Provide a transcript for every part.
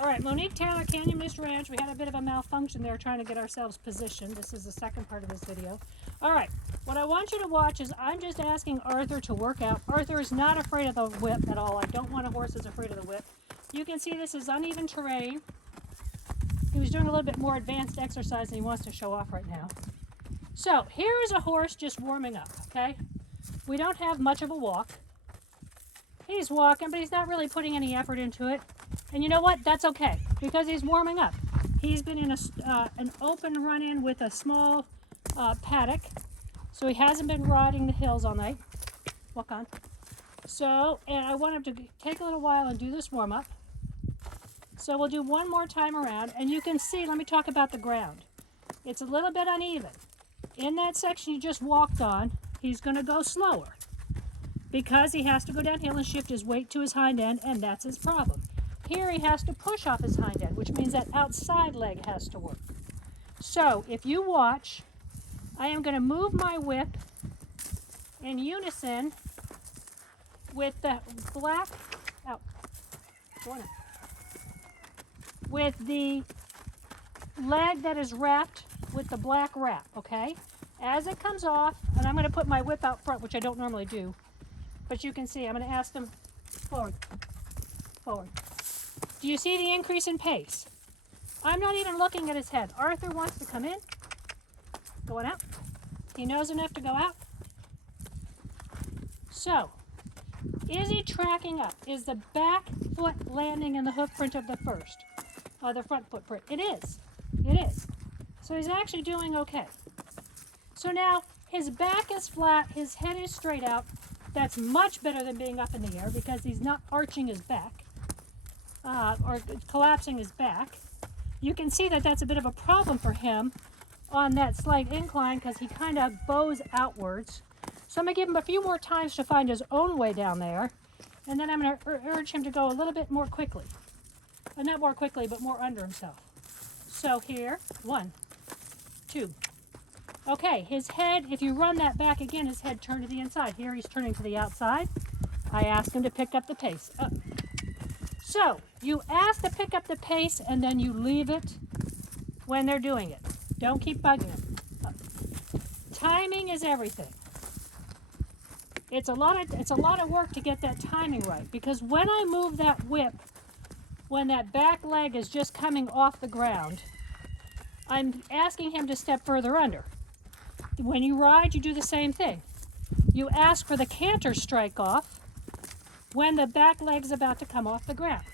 All right, Monique Taylor, Canyon Mist Ranch. We had a bit of a malfunction there trying to get ourselves positioned. This is the second part of this video. All right, what I want you to watch is I'm just asking Arthur to work out. Arthur is not afraid of the whip at all. I don't want a horse that's afraid of the whip. You can see this is uneven terrain. He was doing a little bit more advanced exercise than he wants to show off right now. So here is a horse just warming up, okay? We don't have much of a walk. He's walking, but he's not really putting any effort into it. And you know what? That's okay, because he's warming up. He's been in an open run-in with a small paddock, so he hasn't been riding the hills all night. Walk on. So, and I want him to take a little while and do this warm-up. So we'll do one more time around, and you can see, let me talk about the ground. It's a little bit uneven. In that section you just walked on, he's going to go slower because he has to go downhill and shift his weight to his hind end, and that's his problem. Here he has to push off his hind end, which means that outside leg has to work. So if you watch, I am going to move my whip in unison with the black, with the leg that is wrapped with the black wrap, okay? As it comes off, and I'm going to put my whip out front, which I don't normally do, but you can see, I'm going to ask them forward, forward. Do you see the increase in pace? I'm not even looking at his head. Arthur wants to come in, going out. He knows enough to go out. So, is he tracking up? Is the back foot landing in the hoof print of the the front footprint? It is. It is. So he's actually doing okay. So now his back is flat, his head is straight out. That's much better than being up in the air because he's not arching his back or collapsing his back. You can see that that's a bit of a problem for him on that slight incline because he kind of bows outwards. So I'm going to give him a few more times to find his own way down there, and then I'm going to urge him to go a little bit more quickly. Not more quickly, but more under himself. So here, 1, 2. Okay, his head, if you run that back again, his head turned to the inside. Here he's turning to the outside. I ask him to pick up the pace. Up. So, you ask to pick up the pace and then you leave it when they're doing it. Don't keep bugging them. Up. Timing is everything. It's a lot of work to get that timing right, because when I move that whip, when that back leg is just coming off the ground, I'm asking him to step further under. When you ride, you do the same thing. You ask for the canter strike off when the back leg's about to come off the ground.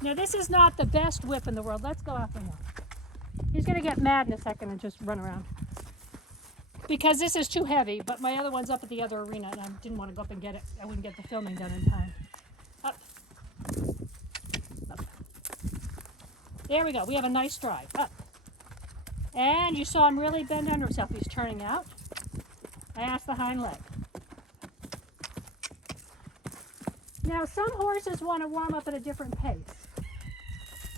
Now this is not the best whip in the world. Let's go out there now. He's going to get mad in a second and just run around. Because this is too heavy, but my other one's up at the other arena and I didn't want to go up and get it. I wouldn't get the filming done in time. Up. Up. There we go. We have a nice stride. Up. And you saw him really bend under himself. He's turning out. I asked the hind leg. Now some horses want to warm up at a different pace.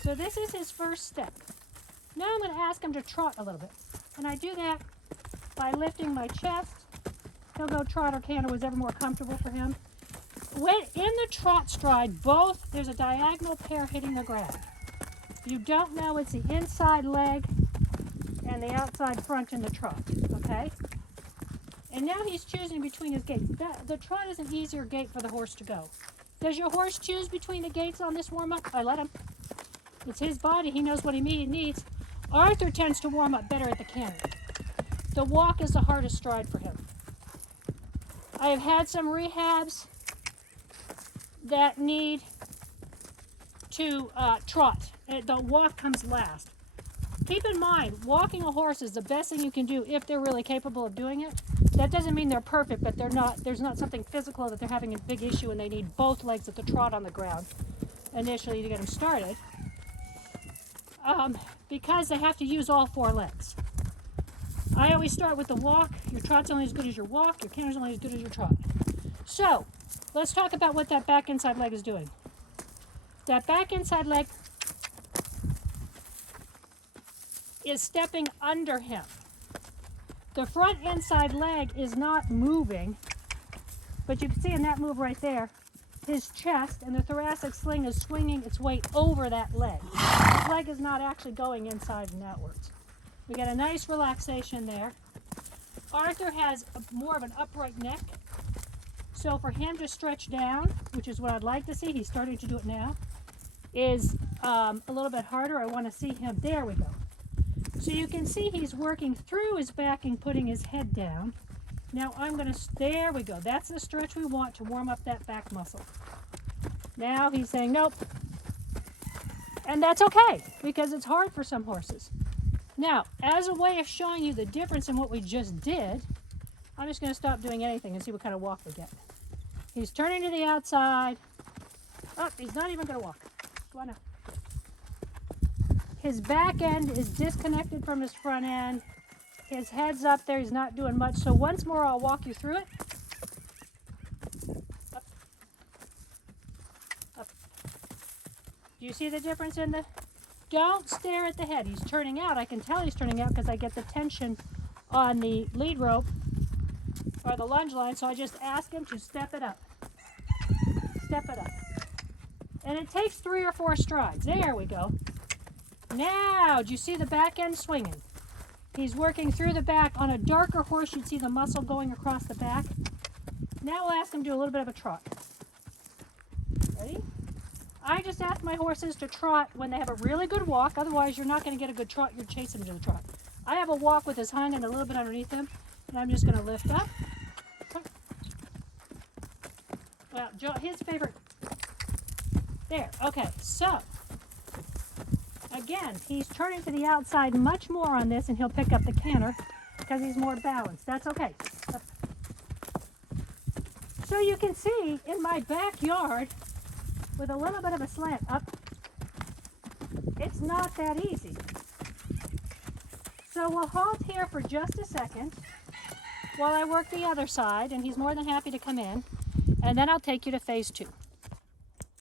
So this is his first step. Now I'm going to ask him to trot a little bit. And I do that by lifting my chest. He'll go trot or canter, whatever more comfortable for him. When in the trot stride, there's a diagonal pair hitting the ground. You don't know it's the inside leg and the outside front in the trot, okay? And now he's choosing between his gaits. The trot is an easier gait for the horse to go. Does your horse choose between the gaits on this warm-up? I let him. It's his body. He knows what he needs. Arthur tends to warm up better at the canter. The walk is the hardest stride for him. I have had some rehabs that need to trot. The walk comes last. Keep in mind, walking a horse is the best thing you can do if they're really capable of doing it. That doesn't mean they're perfect, but there's not something physical that they're having a big issue and they need both legs at the trot on the ground initially to get them started. Because they have to use all 4 legs. I always start with the walk. Your trot's only as good as your walk. Your canter's only as good as your trot. So, let's talk about what that back inside leg is doing. That back inside leg is stepping under him. The front inside leg is not moving, but you can see in that move right there, his chest, and the thoracic sling is swinging its weight over that leg. His leg is not actually going inside and outwards. We get a nice relaxation there. Arthur has more of an upright neck. So for him to stretch down, which is what I'd like to see, he's starting to do it now, is a little bit harder. I want to see him. There we go. So you can see he's working through his back and putting his head down. Now I'm going to, there we go. That's the stretch we want to warm up that back muscle. Now he's saying nope. And that's okay, because it's hard for some horses. Now, as a way of showing you the difference in what we just did, I'm just going to stop doing anything and see what kind of walk we get. He's turning to the outside. Oh, he's not even going to walk. Why not? His back end is disconnected from his front end. His head's up there. He's not doing much. So once more, I'll walk you through it. Up. Up. Do you see the difference in the... Don't stare at the head. He's turning out. I can tell he's turning out because I get the tension on the lead rope or the lunge line. So I just ask him to step it up. Step it up. And it takes 3 or 4 strides. There we go. Now, do you see the back end swinging? He's working through the back. On a darker horse, you'd see the muscle going across the back. Now we'll ask him to do a little bit of a trot. Ready? I just ask my horses to trot when they have a really good walk. Otherwise, you're not going to get a good trot. You're chasing them to the trot. I have a walk with his hind end a little bit underneath him. And I'm just going to lift up. Well, his favorite. There. Okay. So, again, he's turning to the outside much more on this, and he'll pick up the canter because he's more balanced. That's okay. So you can see in my backyard, with a little bit of a slant up, it's not that easy. So we'll halt here for just a second while I work the other side, and he's more than happy to come in, and then I'll take you to phase 2.